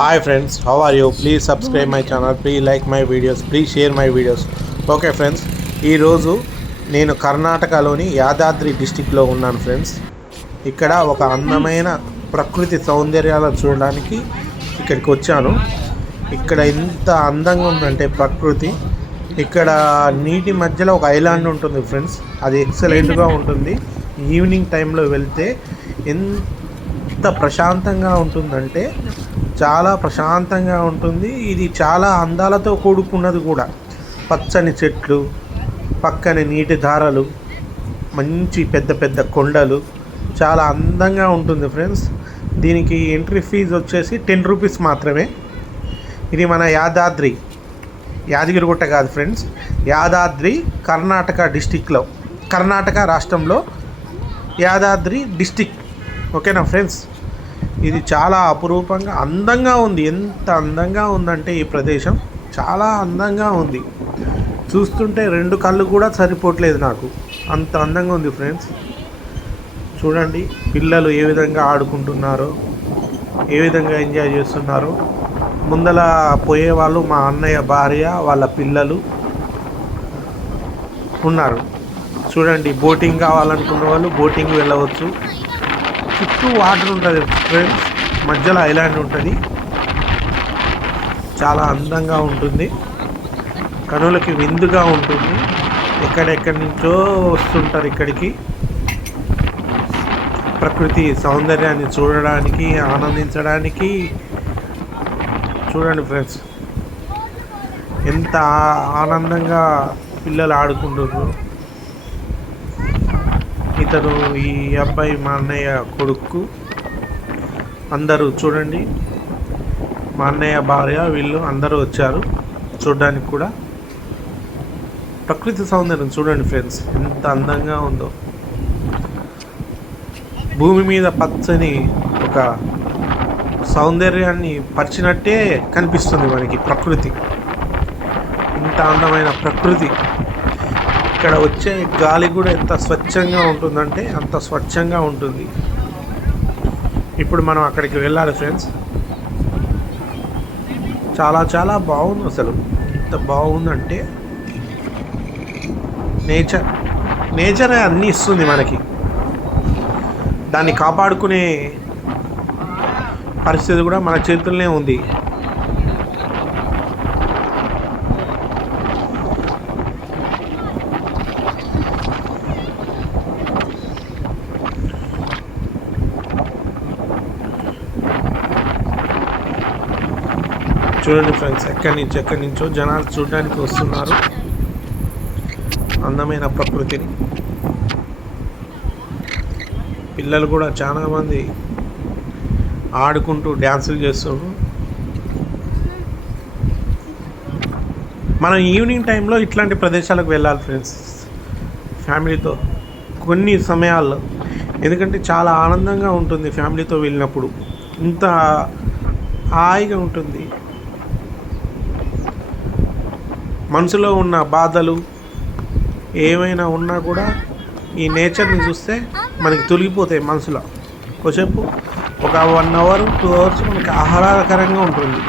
Hi friends how are you please subscribe my channel please like my videos please share my videos okay friends ఈరోజు నేను కర్ణాటకలోని యాదాద్రి డిస్టిక్లో ఉన్నాను friends ఇక్కడ ఒక అందమైన ప్రకృతి సౌందర్యాలను చూడడానికి ఇక్కడికి వచ్చాను. ఇక్కడ ఎంత అందంగా ఉందంటే ప్రకృతి. ఇక్కడ నీటి మధ్యలో ఒక ఐలాండ్ ఉంటుంది ఫ్రెండ్స్ అది ఎక్సలెంట్గా ఉంటుంది. ఈవినింగ్ టైంలో వెళ్తే ఎంత ప్రశాంతంగా ఉంటుందంటే చాలా ప్రశాంతంగా ఉంటుంది. ఇది చాలా అందాలతో కూడుకున్నది కూడా. పచ్చని చెట్లు పక్కనే నీటి ధారలు మంచి పెద్ద పెద్ద కొండలు. చాలా అందంగా ఉంటుంది ఫ్రెండ్స్. దీనికి ఎంట్రీ ఫీజు వచ్చేసి టెన్ రూపీస్ మాత్రమే. ఇది మన యాదాద్రి యాదగిరిగుట్ట కాదు ఫ్రెండ్స్. యాదాద్రి కర్ణాటక డిస్టిక్లో కర్ణాటక రాష్ట్రంలో యాదాద్రి డిస్టిక్. ఓకేనా ఫ్రెండ్స్? ఇది చాలా అపురూపంగా అందంగా ఉంది. ఎంత అందంగా ఉందంటే ఈ ప్రదేశం చాలా అందంగా ఉంది. చూస్తుంటే రెండు కళ్ళు కూడా సరిపోవట్లేదు నాకు. అంత అందంగా ఉంది ఫ్రెండ్స్. చూడండి పిల్లలు ఏ విధంగా ఆడుకుంటున్నారో ఏ విధంగా ఎంజాయ్ చేస్తున్నారో. ముందల పోయే వాళ్ళు మా అన్నయ్య భార్య వాళ్ళ పిల్లలు ఉన్నారు. చూడండి బోటింగ్ కావాలనుకున్న వాళ్ళు బోటింగ్ వెళ్ళవచ్చు. చుట్టూ వాటర్ ఉంటుంది ఫ్రెండ్స్ మధ్యలో ఐలాండ్ ఉంటుంది. చాలా అందంగా ఉంటుంది. కనులకి విందుగా ఉంటుంది. ఎక్కడెక్కడి నుంచో వస్తుంటారు ఇక్కడికి. ప్రకృతి సౌందర్యాన్ని చూడడానికి ఆనందించడానికి. చూడండి ఫ్రెండ్స్ ఎంత ఆనందంగా పిల్లలు ఆడుకుంటున్నారు. ఇతను ఈ అబ్బాయి మా అన్నయ్య కొడుకు. అందరూ చూడండి. మా అన్నయ్య భార్య వీళ్ళు అందరూ వచ్చారు చూడడానికి కూడా. ప్రకృతి సౌందర్యం చూడండి ఫ్రెండ్స్ ఎంత అందంగా ఉందో. భూమి మీద పచ్చని ఒక సౌందర్యాన్ని పరిచినట్టే కనిపిస్తుంది మనకి ప్రకృతి. ఇంత అందమైన ప్రకృతి. ఇక్కడ వచ్చే గాలి కూడా ఎంత స్వచ్ఛంగా ఉంటుందంటే అంత స్వచ్ఛంగా ఉంటుంది. ఇప్పుడు మనం అక్కడికి వెళ్ళాలి ఫ్రెండ్స్. చాలా చాలా బాగుంది అసలు. ఎంత బాగుందంటే నేచర్ నేచర్ అన్నీ ఇస్తుంది మనకి. దాన్ని కాపాడుకునే పరిస్థితి కూడా మన చేతుల్లోనే ఉంది. చూడండి ఫ్రెండ్స్ ఎక్కడి నుంచి ఎక్కడి నుంచో జనాలు చూడడానికి వస్తున్నారు. అందమైన ప్రకృతిని. పిల్లలు కూడా చాలామంది ఆడుకుంటూ డ్యాన్సులు చేస్తున్నారు మనం ఈవినింగ్ టైంలో ఇట్లాంటి ప్రదేశాలకు వెళ్ళాలి ఫ్రెండ్స్ ఫ్యామిలీతో. కొన్ని సమయాల్లో. ఎందుకంటే చాలా ఆనందంగా ఉంటుంది ఫ్యామిలీతో వెళ్ళినప్పుడు. ఇంత హాయిగా ఉంటుంది. మనసులో ఉన్న బాధలు ఏమైనా ఉన్నా కూడా ఈ నేచర్ని చూస్తే మనకి తొలగిపోతాయి మనసులో. కొసేపు ఒక వన్ అవర్ టూ అవర్స్ మనకి ఆహ్లాదకరంగా ఉంటుంది.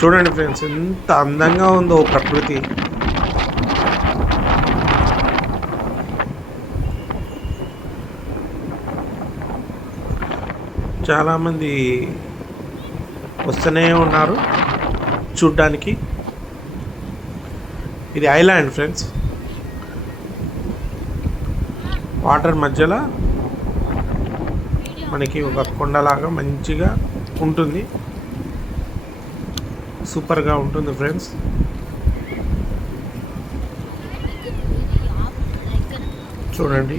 చూడండి ఫ్రెండ్స్ ఎంత అందంగా ఉందో ప్రకృతి. చాలామంది వస్తూనే ఉన్నారు. చూడ్డానికి. ఇది ఐలాండ్ ఫ్రెండ్స్. వాటర్ మధ్యలో మనకి ఒక కొండలాగా మంచిగా ఉంటుంది. సూపర్గా ఉంటుంది ఫ్రెండ్స్. చూడండి.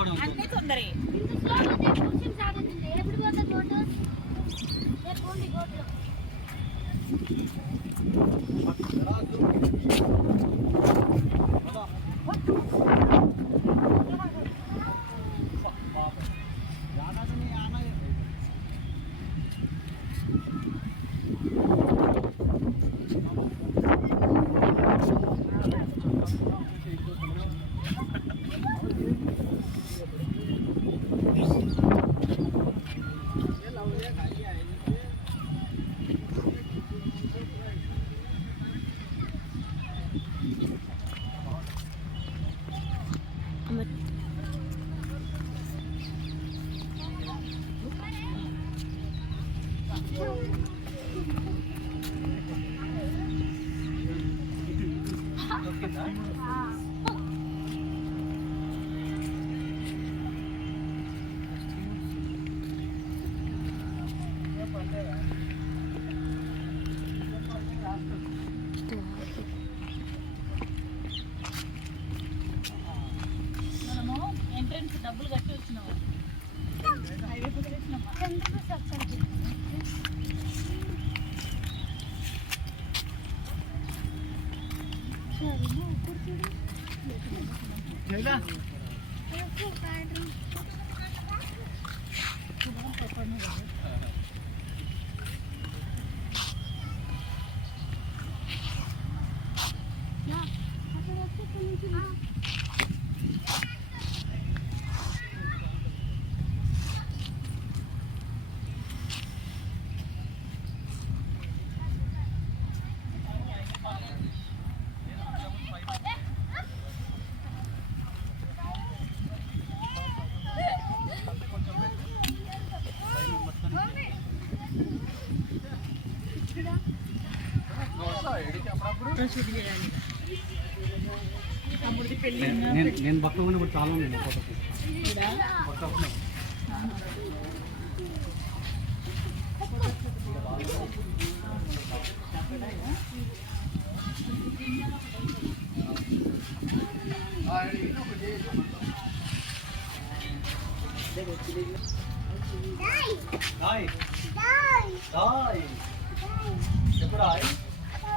అన్ని తొందరే Yeah. నేను నేను బట్టకుండా చాలా నేను Die! Die! Die! Die!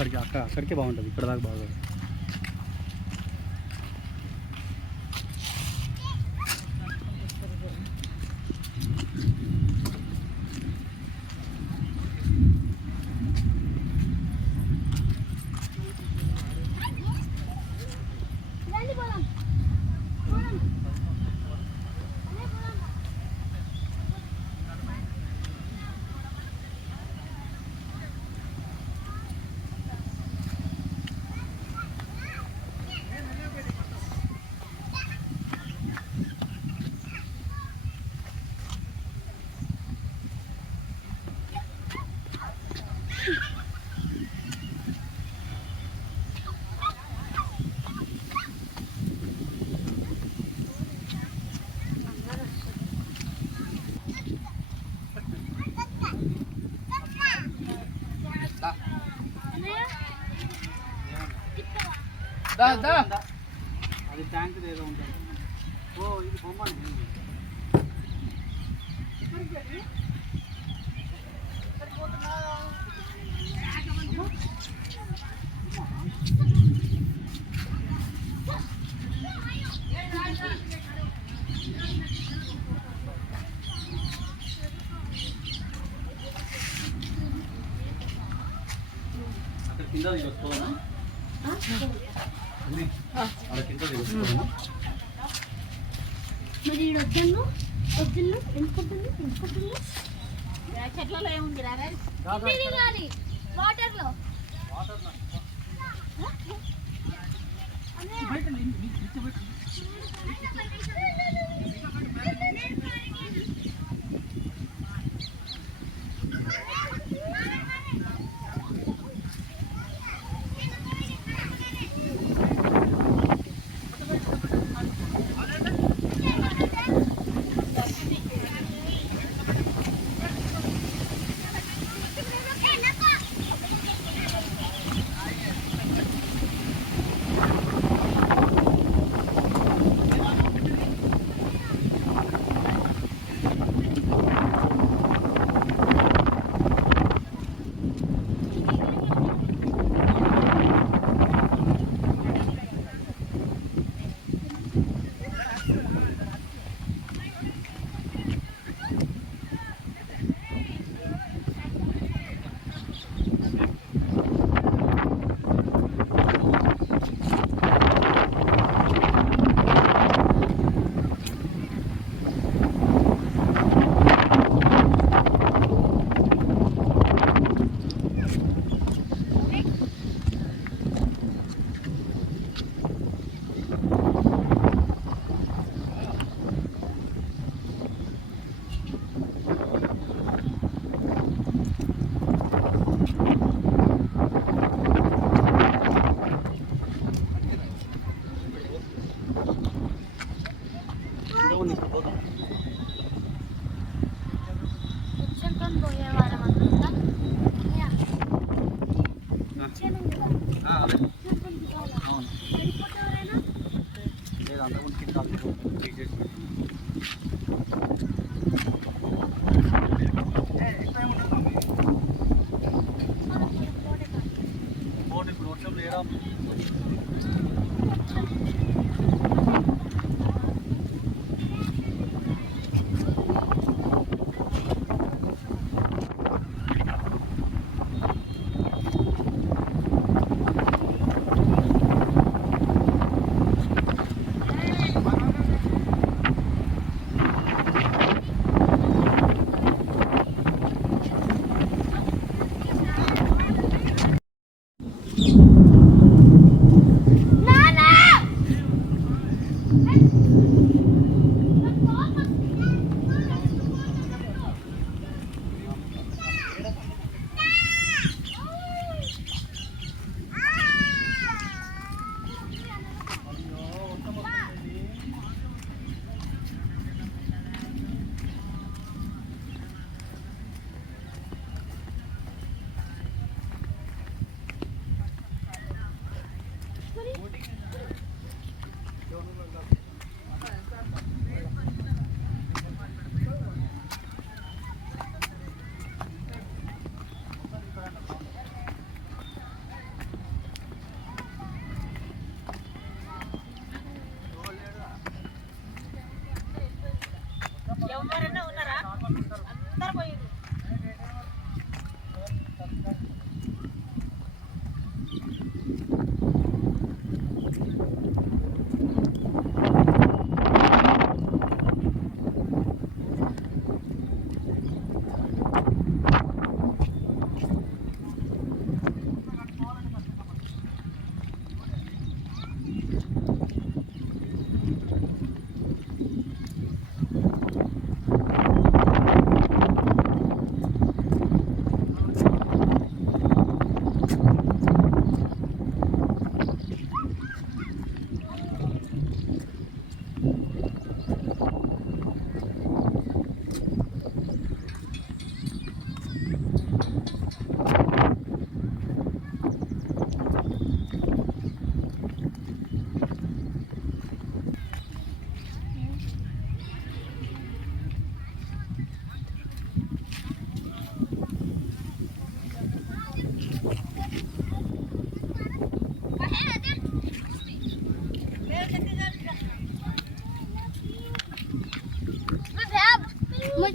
అక్కడికి అక్కడ అక్కడికే బాగుంటుంది. ఇక్కడ దాకా బాగోదు. అది ట్యాంక్ ఏదో ఉంటుంది. ఓ ఇది బొమ్మ అక్కడ కింద దిగొచ్చుకోవాలా మరి వద్దన్ను వద్దన్ను ఎందుకొద్దు ఎందుకొద్దు చెట్లలో ఏముంది? రాదు వాటర్లో వాటర్ আসসালাম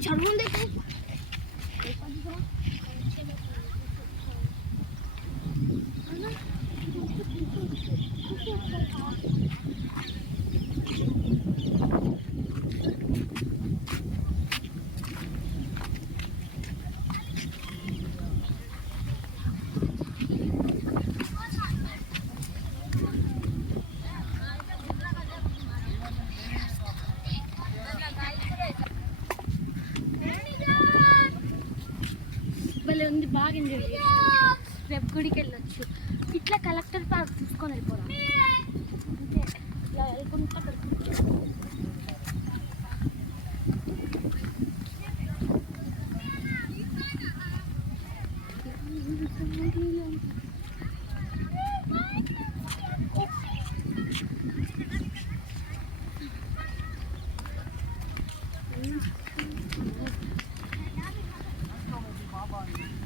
ঝাড়খণ্ডে Thank you.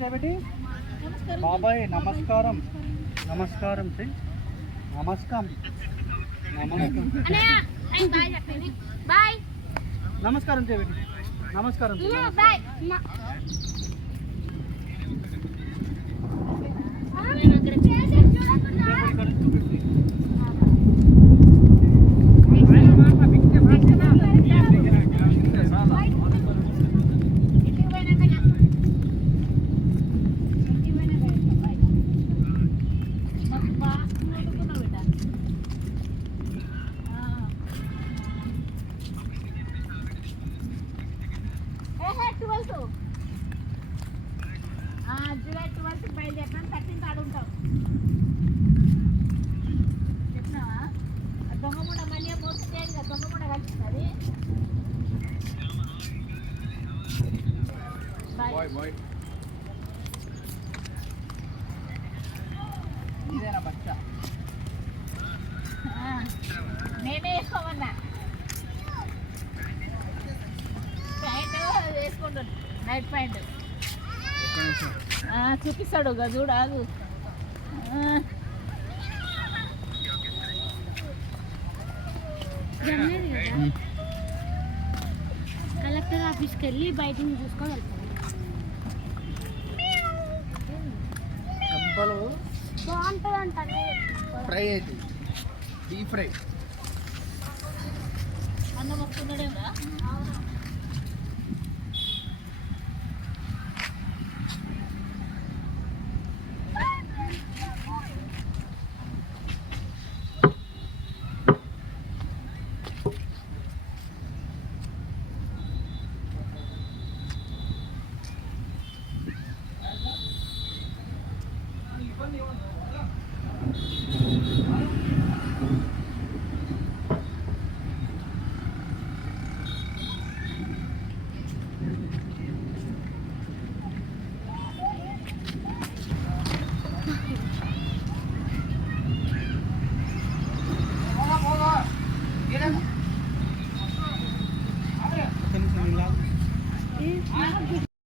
చేపెట్టి బాబాయ్ నమస్కారం. నమస్కారం శ్రీ. నమస్కారం. నమస్కారం. బాయ్ నమస్కారం చేపెట్టి నమస్కారం పాయింట్ చూపిస్తాడు ఒక చూడాదు కలెక్టర్ ఆఫీస్కి వెళ్ళి బయటికి చూసుకొని వెళ్తాను బాగుంటుందంట ఫ్రై అయితే. Deep fry.